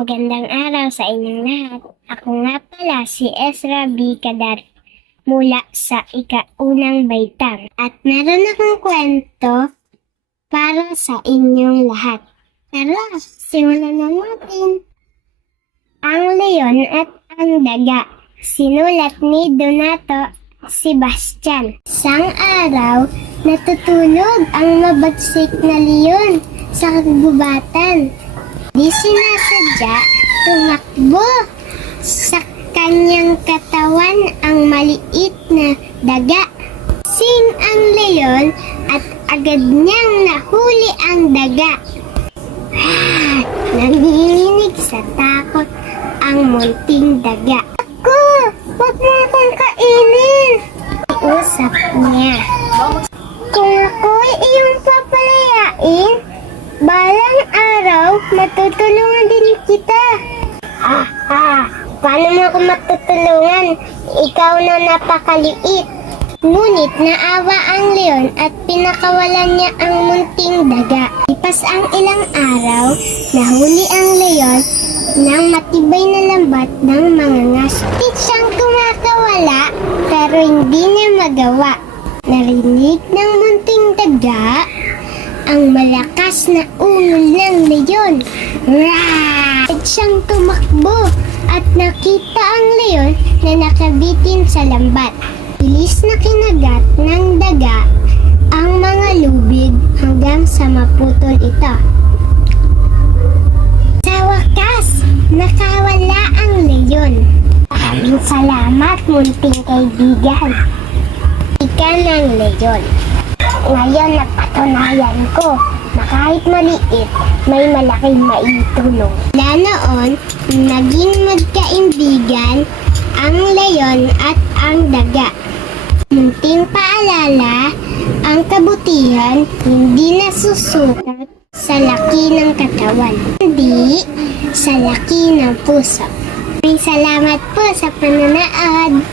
Magandang araw sa inyong lahat. Ako nga pala si Ezra B. Kadar mula sa ika-unang baitang. At meron akong kwento para sa inyong lahat. Tara, simulan na natin. Ang Leon at ang Daga. Sinulat ni Donato Sebastian. Isang araw, natutulog ang mabagsik na leon sa kagubatan. Di sinasadya, tumakbo sa kanyang katawan ang maliit na daga. Sing ang leon at agad niyang nahuli ang daga. Nanginginig sa takot ang munting daga. Ako! Huwag mo akong kainin! Iusap niya. Kung ako'y iyong papalayain, balang araw, matutulungan din kita. Paano mo ako matutulungan? Ikaw na napakaliit. Ngunit naawa ang leon at pinakawalan niya ang munting daga. Lipas ang ilang araw, nahuli ang leon ng matibay na lambat ng mga ngaso. Pilit siyang kumakawala pero hindi niya magawa. Narinig ng munting daga ang malakas na ungol ng leon. At siyang tumakbo at nakita ang leon na nakabitin sa lambat. Bilis na kinagat ng daga ang mga lubid hanggang sa maputol ito. Sa wakas, nakawala ang leon. Maraming salamat, munting kaibigan. Ika ng leon. Ngayon napatunayan ko na kahit maliit, may malaking maitulong. Mula noon, naging magkaimbigan ang leon at ang daga. Munting paalala, ang kabutihan hindi nasusukat sa laki ng katawan, kundi sa laki ng puso. May salamat po sa panonood.